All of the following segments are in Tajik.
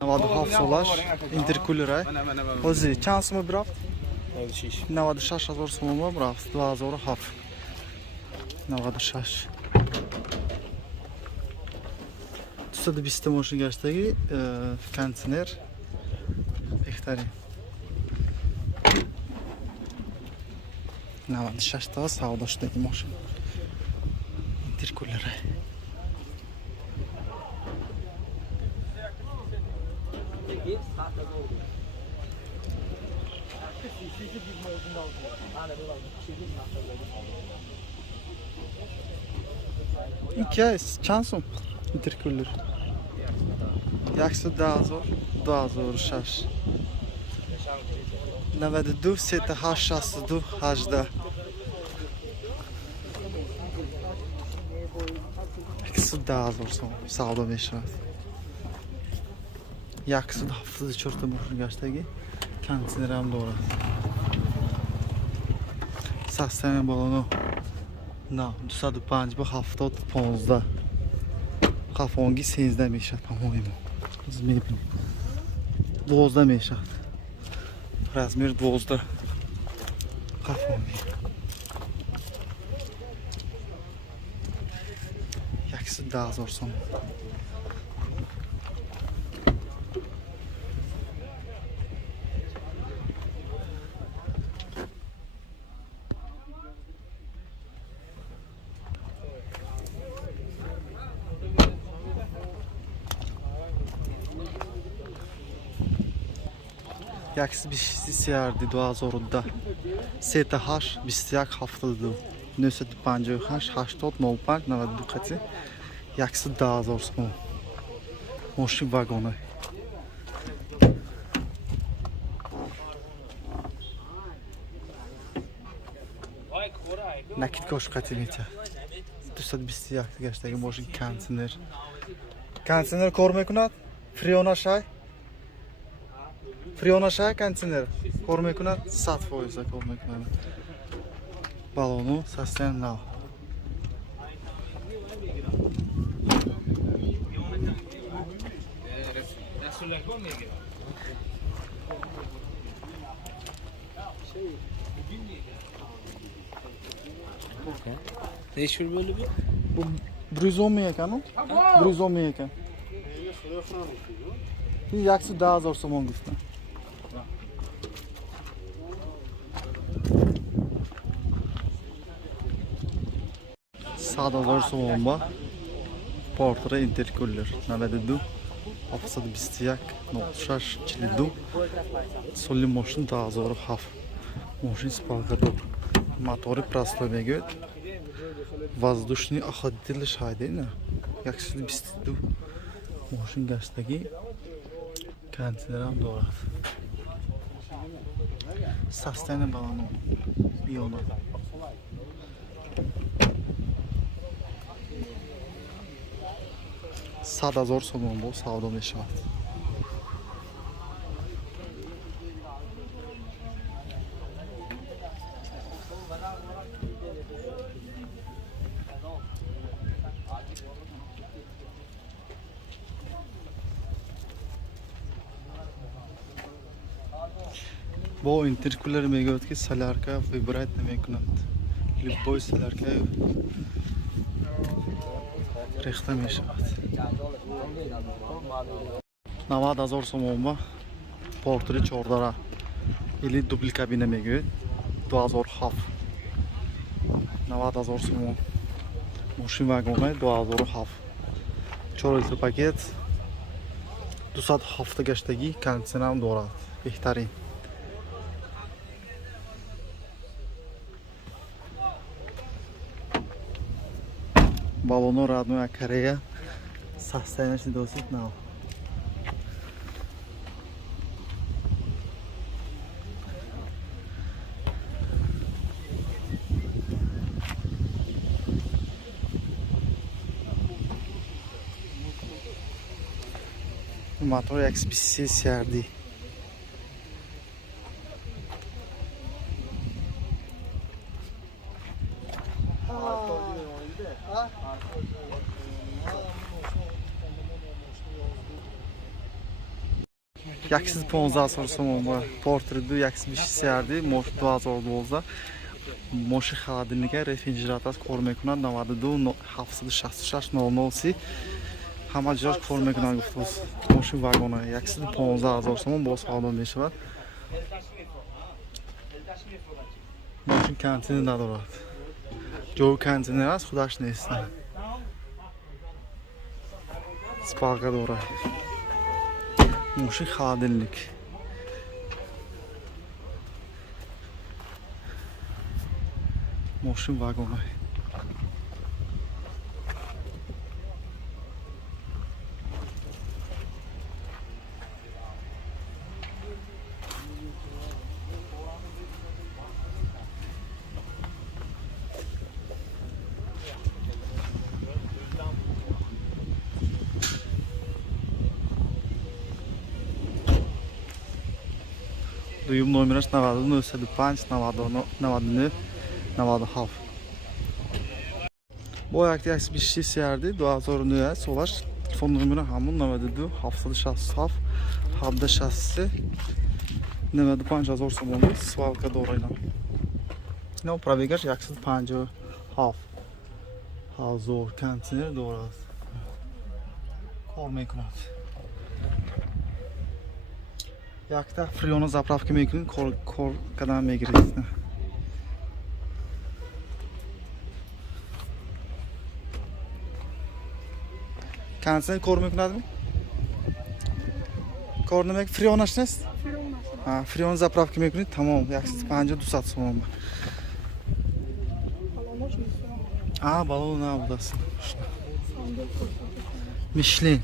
90 hafsolash intercooler. O'zi chansimi biroq 96,000 so'm biroq 2000 haf. 96. Tusada bista mashinashdagi konditsioner hektarin. 96 ta savdoshdagi mashina. Intercooler. İki chansum intercooler. Yaxshi dazor shash. 92 782 8. Yaxshi dazor savdo meshrat. Yaxshi haftada 4 ta mashinashdagi konditsioner ham bor. Sastane balonu. Na, 205 bu hafta 15. Kafongi 13 میشه تمامی. از میبینی 12 میشه. رزمیر 12. Kafongi. 110,000 so'm. Yaxshi bisiyardi 2000 CTH 21 haftada 958 80 05 92 qati yaxshi 10,000 so'm. Mashina vagoni. Nakit ko'sh qati necha? 221 gashdagi mashina konditsioner. Konditsioner ko'rmay kunat. Freon ashay. Freon ashay konditsioner. Ko'rmay kunat 100% ko'rmay kunat. Balonu sostenal. Ne iş böyle bir? Bu 110 mi ekan o? 110 mi ekan? Yaxshi 10,000 so'm gifti. $100,000 so'm. Portre intercooler. Navadadu. Hafsada bistiyak 96 chilidu. Solli mashina 10,000 haf. Mashina spalgadu. Motori prostoyga. Воздушный охладитель шайдина. Yaxshi bistidu. Mashina gashdagi konditsioner ham bor. Sustainable balonu. Biyona. $100,000 so'm bu savdo meshvat. Bu intercooler megawatga solarka vibrate nima kunadi. Любой solarka rexta meshvat. 90,000 so'm portre 14. Или dubl kabina megawat 2000 haf. 90,000 so'm. Mashina vagoni 2000 haf. 4 litr paket 200 hafta gashdagi konditsioner ham bor. Bextarin. Balonu Radnoya Koreya sostoяние dosyt nav. Motor XPC CRD. Яksi 15 сомон портреду яksi бишсярди мош 2012 моши холодильника рефрижератор кор мекунад 92 766 00 ҳама ҷош кор мекунад гуфтуз мошин вагона яksi 15000 сомон бо савдо мешавад мошин контейнер надорад ҷои контейнер аст худаш нест спалка дорад мошин холодильник мошин вагона дуюм номераш 99 99 97 бо яksi 26 ярди 2009 солаш телефон номери ҳамон 92 767 763 95000 сомон свалка дорайна ина пробегаш яksi 57 000 контейнер дорад кор мекунад якта фриона заправка мекунед кор кадан мегиред контейнер кор мекунадми кор намек фрионаш нест фрион заправка мекунед тамом яksi 50-200 сомон балон набудаст мишлен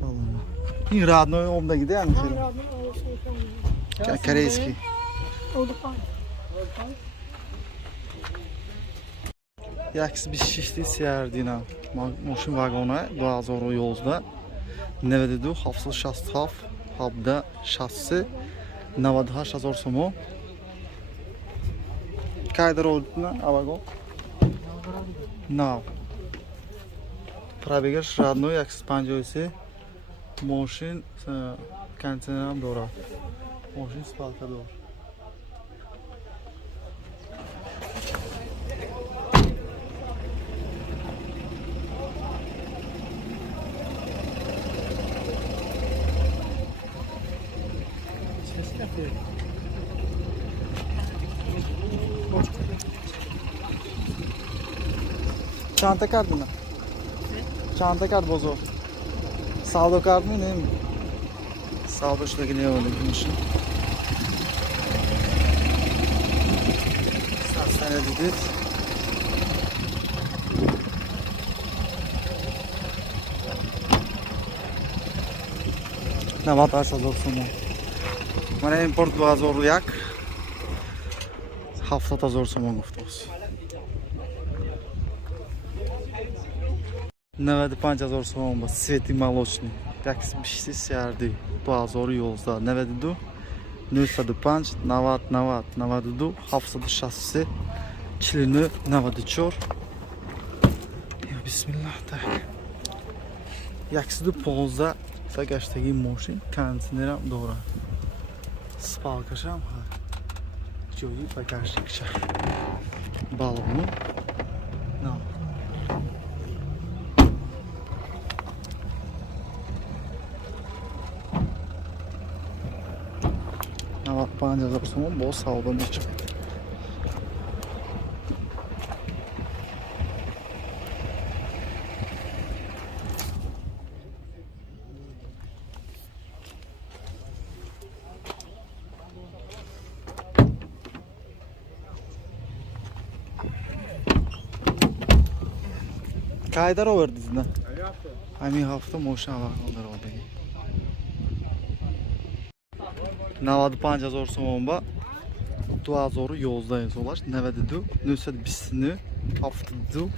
балон ин родной омдагида яъни корейский яksi 26 сиярдина мошин вагона 2011 92 767 763 98000 сомон кайдар олдина аваго нав пробегаш родной яksi 53 мошин контейнерам дорад мошин спалкадор чанта кардина чанта кард бозор savdo kardmi nemi savdo ishlagini yo'qligimish sarsana dedik navbat 8000 so'm mana import 2001 70000 so'm guftoz 95000 сомон ба свети молочный яksi 26 ярди 2011 92 005 90 90 92 763 49 94 бисмиллах так яksi 15 сагаштаги мошин контейнерам дорад спалкашам ҷои багажникша балону на 5000 сомон бо савдо мешавад кайдар овердиз на ҳамин ҳафта мошин аваргондар одагӣ 95000 сомон ба 2011 солаш 92 929 72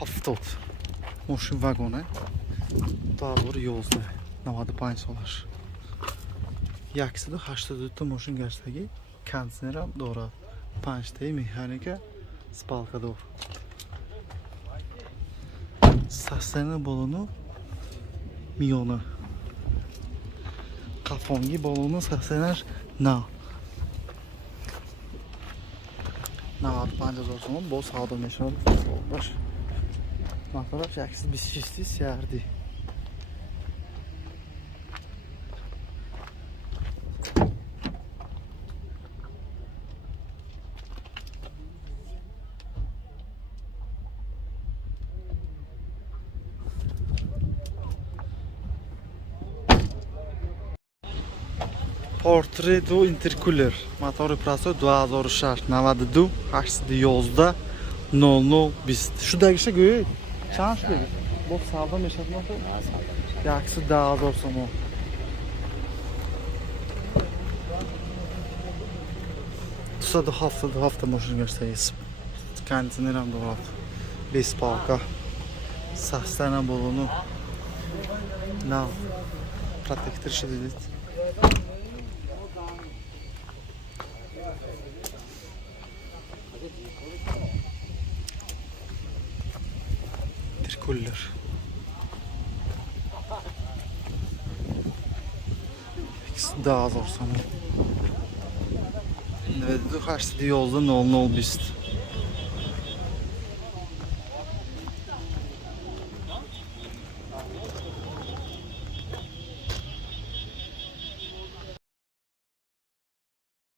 70 мошин вагона 2011 95 солаш яksi 82 мошин гаштаги контейнерам дорад 5 таи механика спалкадор састена болону миёна Kafongi balonu seslener na. Navad 50 so'm bu savdo meshon olmuş. Motor yaksiz biskitli siyardi. Portrait du intercooler. Motor praso 2006 92 811 0020. Şu degişe göğü. Çanş dedi. Bu savdo meşatması. Yaksi daha zor so'm. Tusadı hafta moşun gösteririz. Kantiner ham doğru. Bespalka. Sastana bolonu. Na. Protektor şiddet. Intercooler. Daha zor so'm. Evet, du 811 0020.